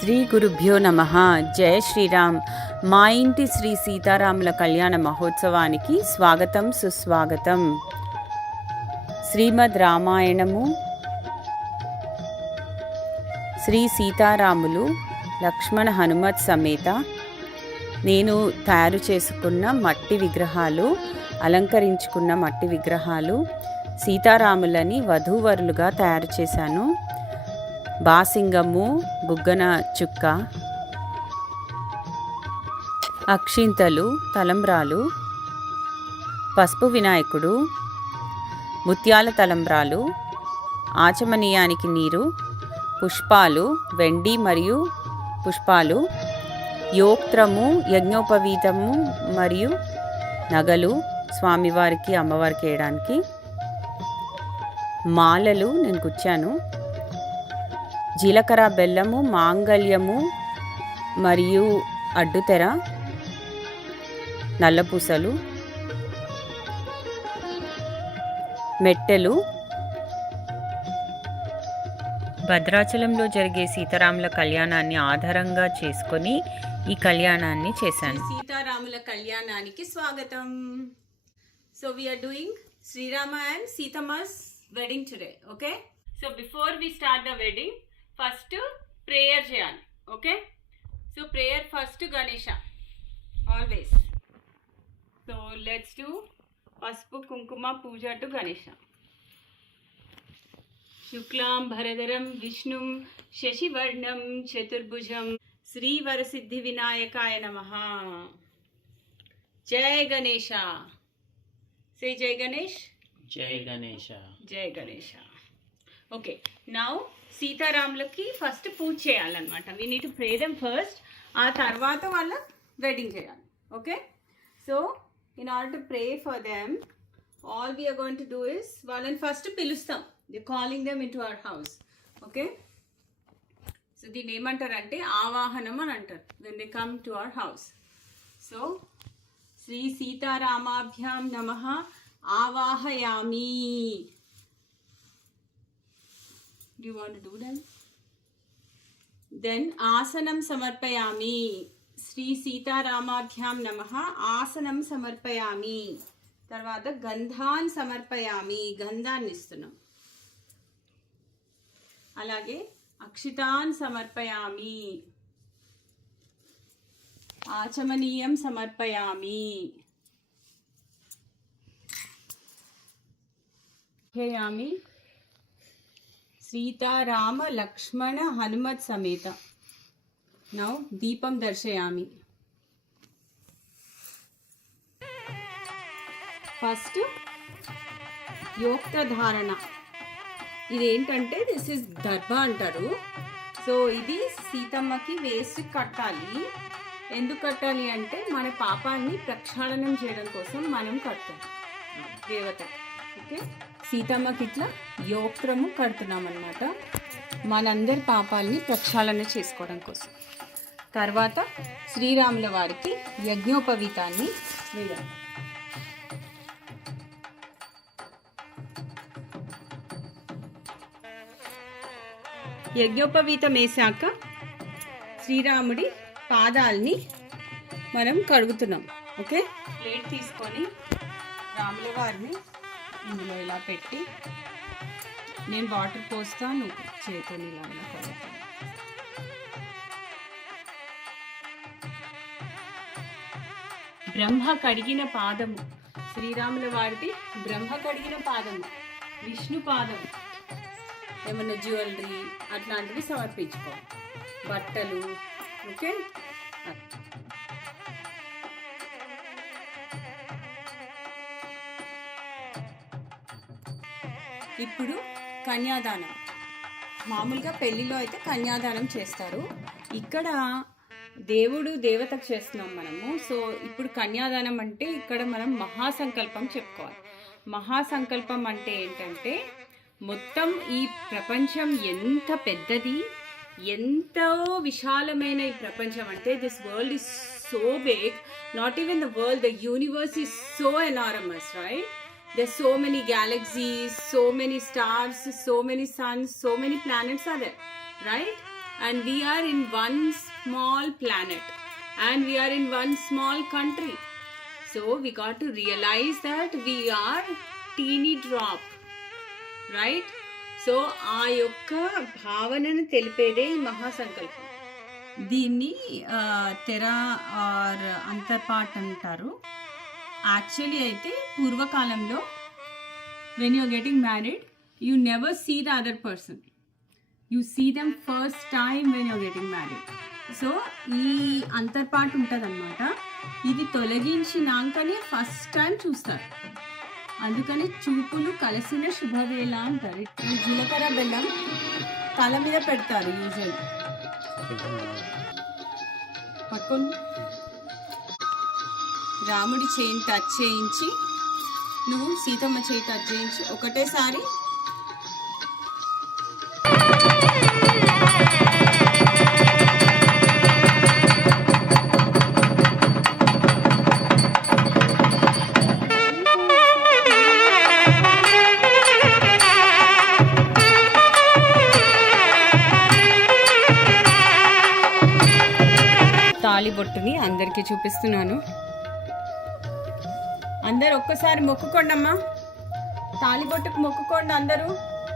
శ్రీ గురుభ్యో నమః. జయ శ్రీరామ్. మా ఇంటి శ్రీ సీతారాముల కళ్యాణ మహోత్సవానికి స్వాగతం సుస్వాగతం. శ్రీమద్ రామాయణము శ్రీ సీతారాములు లక్ష్మణ హనుమత్ సమేత నేను తయారు చేసుకున్న మట్టి విగ్రహాలు, అలంకరించుకున్న మట్టి విగ్రహాలు సీతారాములని వధూవరులుగా తయారు చేశాను. బాసింగము, బుగ్గన చుక్క, అక్షింతలు, తలంబ్రాలు, పసుపు వినాయకుడు, ముత్యాల తలంబ్రాలు, ఆచమనీయానికి నీరు, పుష్పాలు, వెండి మరియు పుష్పాలు, యోక్త్రము, యజ్ఞోపవీతము మరియు నగలు స్వామివారికి అమ్మవారికి వేయడానికి, మాలలు నేను గుచ్చాను, జీలకర్ర, బెల్లము, మాంగళ్యము మరియు అడ్డుతెర, నల్లపూసలు, మెట్టెలు. భద్రాచలంలో జరిగే సీతారాముల కళ్యాణాన్ని ఆధారంగా చేసుకొని ఈ కళ్యాణాన్ని చేశాను. సీతారాముల కళ్యాణానికి స్వాగతం. So we are doing Srirama and Seethamma's wedding today. Okay? So before we start the wedding, first prayer చేయాలి. Okay, so prayer first Ganesha always. So let's do పసుపు కుంకుమ పూజ టు గణేష. శుక్లాం భరధరం విష్ణుం శశివర్ణం చతుర్భుజం శ్రీవరసిద్ధి వినాయకాయ నమః. జై గణేష. సే జై గణేష్. జై గణేష. జై గణేష. ఓకే, నౌ సీతారాములకి ఫస్ట్ పూజ చేయాలన్నమాట. We need to pray them first. ఆ తర్వాత వాళ్ళ వెడ్డింగ్ చేయాలి. Okay, so in order to pray for them all we are going to do is వాళ్ళని ఫస్ట్ పిలుస్తాం. The calling them in to our house. Okay, so దీన్ని ఏమంటారంటే ఆవాహనం అని అంటారు when they come to our house. So Sri సీతారామాభ్యాం నమః ఆవాహయామి. Do you want to do that? Then ఆసనం సమర్పయామి. శ్రీ సీతారామాభ్యాం నమః ఆసనం సమర్పయామి. తర్వాత గంధాన్ సమర్పయామి, గంధాన్ని ఇస్తున్నాం. అలాగే అక్షితాన్ సమర్పయామి, ఆచమనీయం సమర్పయామి. యామి సీతారామ లక్ష్మణ హనుమత్ సమేత. నౌ దీపం దర్శయామి. ఫస్ట్ యోక్త ధారణ. ఇదేంటంటే దిస్ ఇస్ దర్భ అంటారు. సో ఇది సీతమ్మకి వేసి కట్టాలి. ఎందుకు కట్టాలి అంటే మన పాపాన్ని ప్రక్షాళనం చేయడం కోసం మనం కడతాం దేవత. ఓకే, సీతమ్మకి ఇట్లా యోక్త్రము కడుతున్నాం అన్నమాట, మనందరి పాపాలని ప్రక్షాళన చేసుకోవడం కోసం. తర్వాత శ్రీరాముల వారికి యజ్ఞోపవీతాన్ని వేయాలి. యజ్ఞోపవీతం వేసాక శ్రీరాముడి పాదాలని మనం కడుగుతున్నాం. ఓకే, ప్లేట్ తీసుకొని రాముల వారిని ఇందులో ఇలా పెట్టి, నేను వాటర్ పోస్తాను, చేతుని ఇలా కలుగుతాను. బ్రహ్మ కడిగిన పాదము శ్రీరాముల వారిది. బ్రహ్మ కడిగిన పాదము, విష్ణు పాదం. ఏమన్నా జ్యువెలరీ అట్లాంటివి సమర్పించుకోవాలి, బట్టలు. ఓకే, ఇప్పుడు కన్యాదానం. మామూలుగా పెళ్ళిలో అయితే కన్యాదానం చేస్తారు, ఇక్కడ దేవుడు దేవతకు చేస్తున్నాం మనము. సో ఇప్పుడు కన్యాదానం అంటే ఇక్కడ మనం మహాసంకల్పం చెప్పుకోవాలి. మహాసంకల్పం అంటే ఏంటంటే మొత్తం ఈ ప్రపంచం ఎంత పెద్దది, ఎంతో విశాలమైన ఈ ప్రపంచం అంటే this world is so big. Not even the world, the universe is so enormous, right? There's so many galaxies, so many stars, so many suns, so many planets are there, right? and we are in one small planet and we are in one small country. So we got to realize that we are teeny drop, right? So ఆ యొక్క భావనను తెలిపేదే ఈ మహాసంకల్పం. దీన్ని తెర are అంతర్పాట్ అంటారు. Actually అయితే పూర్వకాలంలో when you're getting married you never see the other person, you see them first time when you're getting married. So ఈ అంతర్పాటు ఉంటుంది అనమాట. ఇది తొలగించినాకనే ఫస్ట్ టైం చూస్తారు. అందుకని చూపులు కలిసిన శుభవేళ అంటారు. ఈ జీలకర్ర బెల్లం తల మీద పెడతారు యూజువల్. పట్టుకొని రాముడి చేయిని టచ్ చేయించి, నువ్వు సీతమ్మ చేయి టచ్ చేయించి ఒకటేసారి తాళిబొట్టుని అందరికీ చూపిస్తున్నాను. అందరు ఒక్కసారి మొక్కుకోండి అమ్మా, తాళిబొట్టుకు మొక్కుకోండి అందరూ.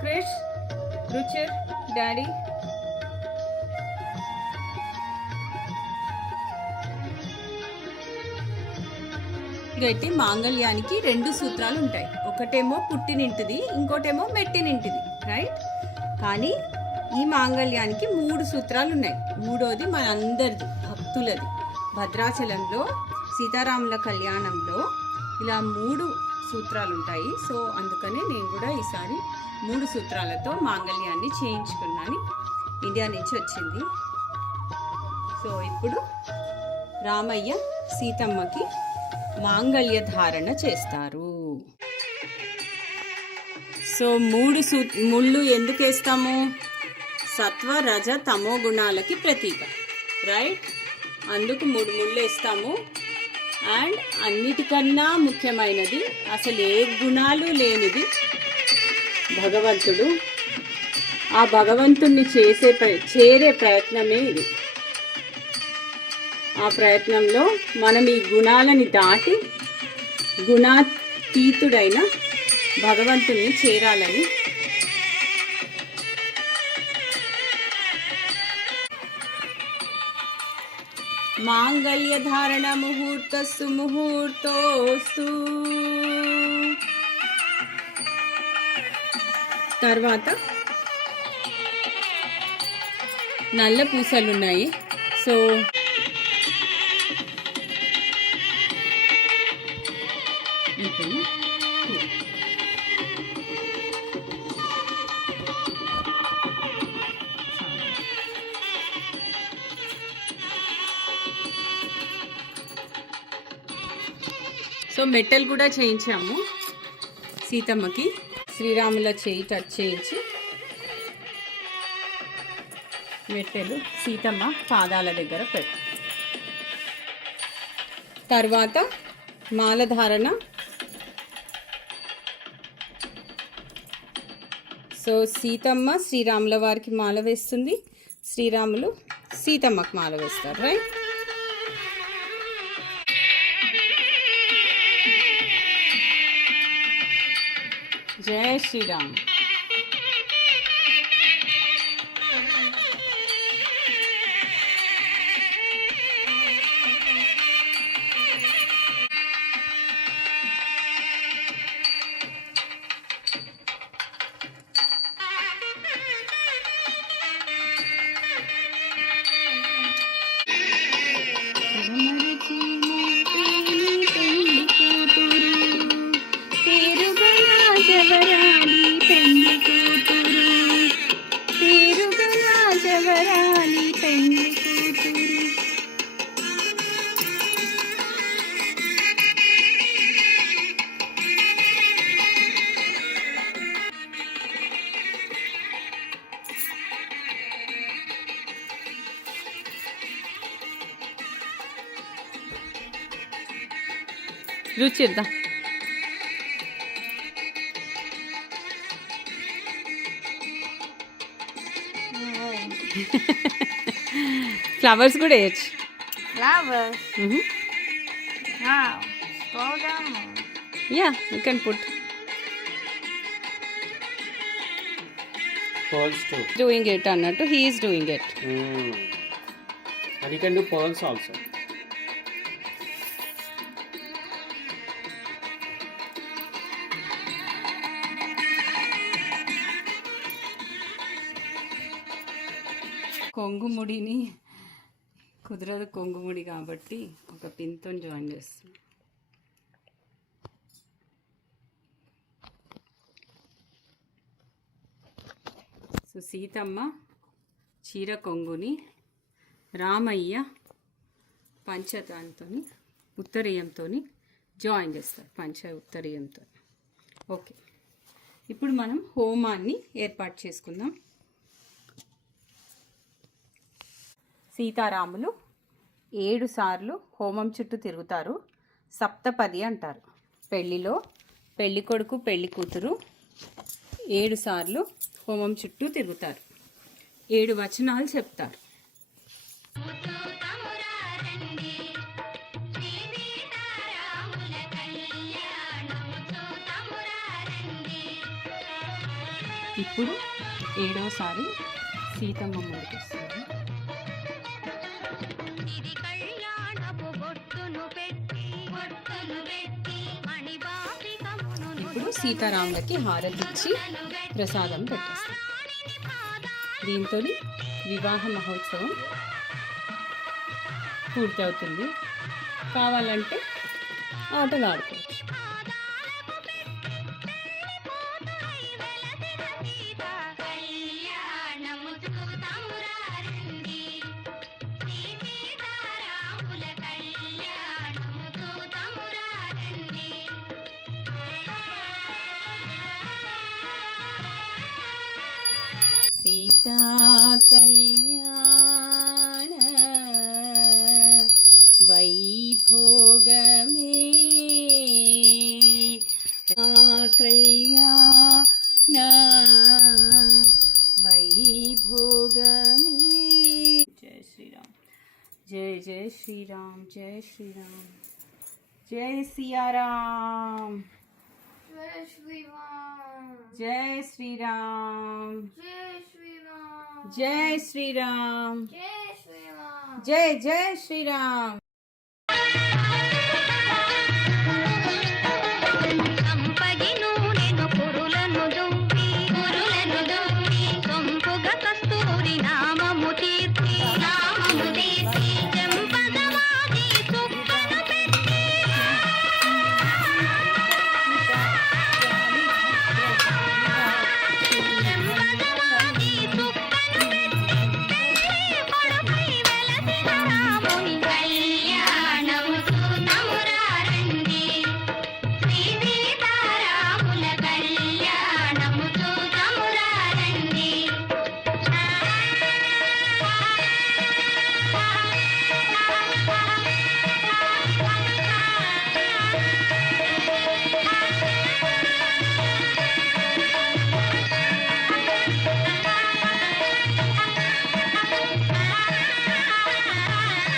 క్రిష్, రుచిర్, డాడీ. ఇదైతే మాంగళ్యానికి 2 సూత్రాలు ఉంటాయి. ఒకటేమో పుట్టినింటిది, ఇంకోటేమో మెట్టినింటిది, రైట్? కానీ ఈ మాంగళ్యానికి 3 సూత్రాలు ఉన్నాయి. మూడోది మనందరిది, భక్తులది. భద్రాచలంలో సీతారాముల కళ్యాణంలో ఇలా 3 సూత్రాలు ఉంటాయి. సో అందుకనే నేను కూడా ఈసారి 3 సూత్రాలతో మాంగళ్యాన్ని చేయించుకున్నాను. ఇండియా నుంచి వచ్చింది. సో ఇప్పుడు రామయ్య సీతమ్మకి మాంగళ్య ధారణ చేస్తారు. సో 3 ముళ్ళు ఎందుకు వేస్తాము? సత్వ, రజ, తమో గుణాలకి ప్రతీక, రైట్? అందుకు 3 ముళ్ళు వేస్తాము. అండ్ అన్నిటికన్నా ముఖ్యమైనది, అసలు ఏ గుణాలు లేనిది భగవంతుడు. ఆ భగవంతుణ్ణి చేరే ప్రయత్నమే ఇది. ఆ ప్రయత్నంలో మనం ఈ గుణాలని దాటి గుణాతీతుడైన భగవంతుణ్ణి చేరాలని మాంగళ్య ధారణ ముహూర్తస్సు ముహూర్తోస్తు. తర్వాత నల్ల పూసలు ఉన్నాయి. సో సో మెట్టెలు కూడా చేయించాము సీతమ్మకి. శ్రీరాముల చేయి టచ్ చేయించి మెట్టెలు సీతమ్మ పాదాల దగ్గర పెట్టు. తర్వాత మాలధారణ. సో సీతమ్మ శ్రీరాముల వారికి మాల వేస్తుంది, శ్రీరాములు సీతమ్మకి మాల వేస్తారు, రైట్? జై శ్రీరామ్. రుచిద్దాం. ఫ్లవర్స్ కూడా వేయచ్చు. Flowers. Wow. Slow down. Yeah you can put. Pearls too. Doing it అన్నట్టు he is doing it. And you can do pearls also. కొంగుముడిని కుదరదు, కొంగుముడి కాబట్టి ఒక పిన్తో జాయిన్ చేస్తాం. సో సీతమ్మ చీర కొంగుని రామయ్య పంచదానితో ఉత్తరీయంతో జాయిన్ చేస్తారు, పంచ ఉత్తరీయంతో. ఓకే, ఇప్పుడు మనం హోమాన్ని ఏర్పాటు చేసుకుందాం. సీతారాములు 7 సార్లు హోమం చుట్టూ తిరుగుతారు. సప్తపది అంటారు. పెళ్లిలో పెళ్లి కొడుకు పెళ్లి కూతురు 7 సార్లు హోమం చుట్టూ తిరుగుతారు. 7 వచనాలు చెప్తారు. ఇప్పుడు 7వసారి సీతమ్మ ముందుకు వస్తుంది. ఇప్పుడు సీతారాములకి హారతి ఇచ్చి ప్రసాదం పెట్టేస్తాం. దీంతో వివాహ మహోత్సవం పూర్తవుతుంది. కావాలంటే ఆటలు ఆడుకోవచ్చు. సీతా కళ్యాణ వైభోగమే కళ్యాణ వైభోగమే. జై శ్రీరామ్, జై జై శ్రీరామ్, జై శ్రీరామ్, జై సియారామ్, Jai Shri Ram. జై శ్రీరామ్, Jai Shri Ram. జై శ్రీరామ్, Jai Shri Ram. జై జై శ్రీరామ్.